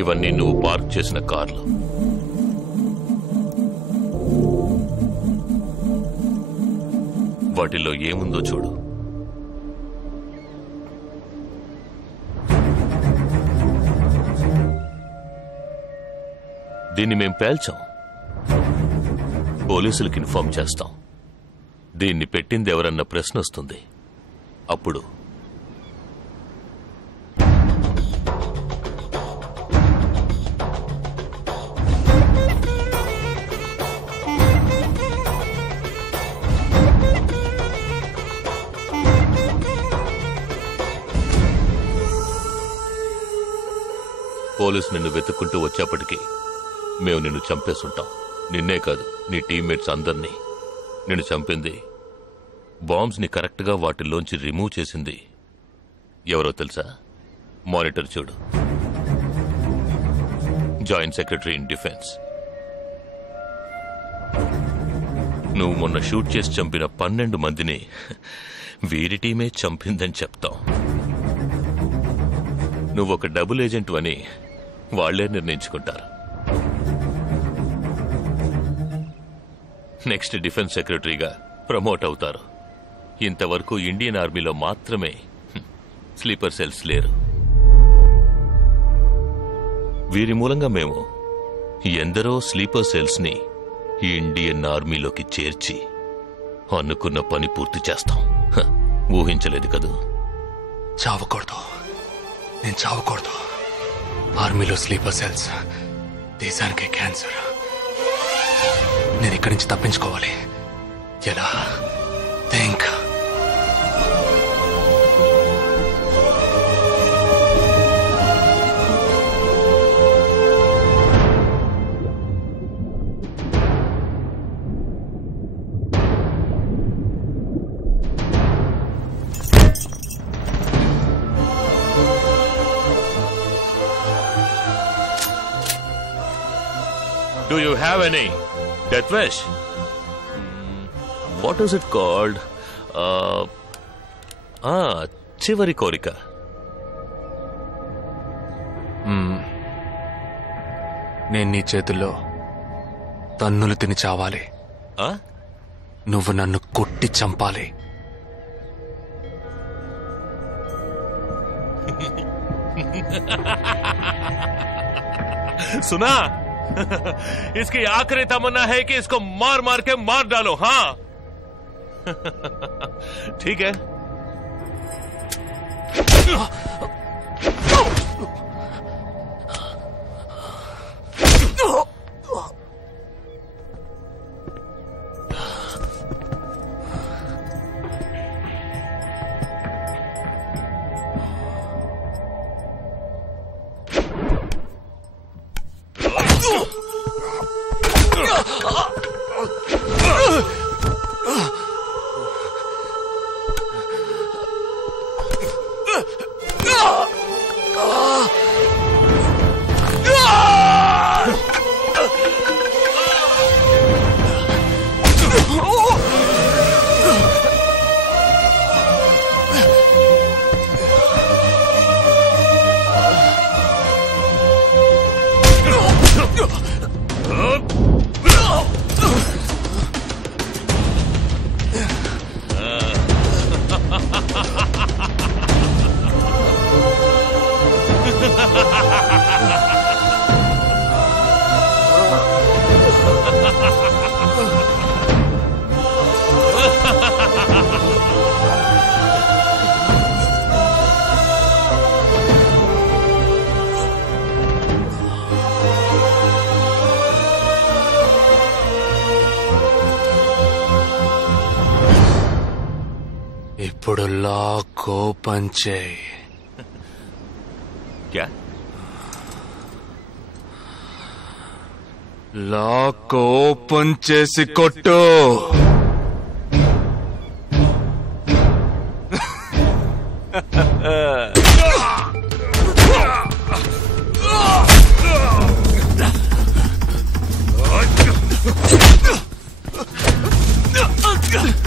ఇవన్నీ నువ్వు పార్క్ చేసిన కార్లు. వాటిల్లో ఏముందో చూడు. దీన్ని మేం పేల్చాం. పోలీసులకు ఇన్ఫార్మ్ చేస్తాం. దీన్ని పెట్టింది ఎవరన్న ప్రశ్న వస్తుంది. అప్పుడు పోలీసు నిన్ను వెతుక్కుంటూ వచ్చేప్పటికీ మేము నిన్ను చంపేసుంటాం. నిన్నే కాదు, నీ టీమ్మేట్స్ అందర్నీ. నిన్ను చంపింది, బాంబ్స్ ని కరెక్ట్ గా వాటిల్లోంచి రిమూవ్ చేసింది ఎవరో తెలుసా? మానిటర్ చూడు. Joint secretary in defence. నువ్వు మొన్న షూట్ చేసి చంపిన 12 మందిని వీరి టీమే చంపిందని చెప్తాం. నువ్వొక డబుల్ ఏజెంట్ అని వాళ్లే నిర్ణయించుకుంటారు. నెక్స్ట్ డిఫెన్స్ సెక్రటరీగా ప్రమోట్ అవుతారు. ఇంతవరకు ఇండియన్ ఆర్మీలో మాత్రమే స్లీపర్ సెల్స్ లేరు. వీరి మూలంగా మేము ఎందరో స్లీపర్ సెల్స్ ని ఇండియన్ ఆర్మీలోకి చేర్చి అనుకున్న పని పూర్తి చేస్తాం. ఊహించలేదు కదూ? చావకూడదు, నేను చావకూడదు. ఆర్మీలో స్లీపర్ సెల్స్ దేశానికే క్యాన్సర్. నేను ఇక్కడి నుంచి తప్పించుకోవాలి. ఎలా? Think. Do you have any death wish? What is it called? చివరి కోరిక. నేను నీ చేతుల్లో తన్నులు తిని చావాలి. నువ్వు నన్ను కొట్టి చంపాలి. सुना? इसकी आखिरी तमन्ना है कि इसको मार मार के मार डालो. हाँ ठीक है. ఇప్పుడు లాక్ ఓపెన్ చేయి. क्या? లాక్ ఓపెన్ చేసి కొట్టు. లాక్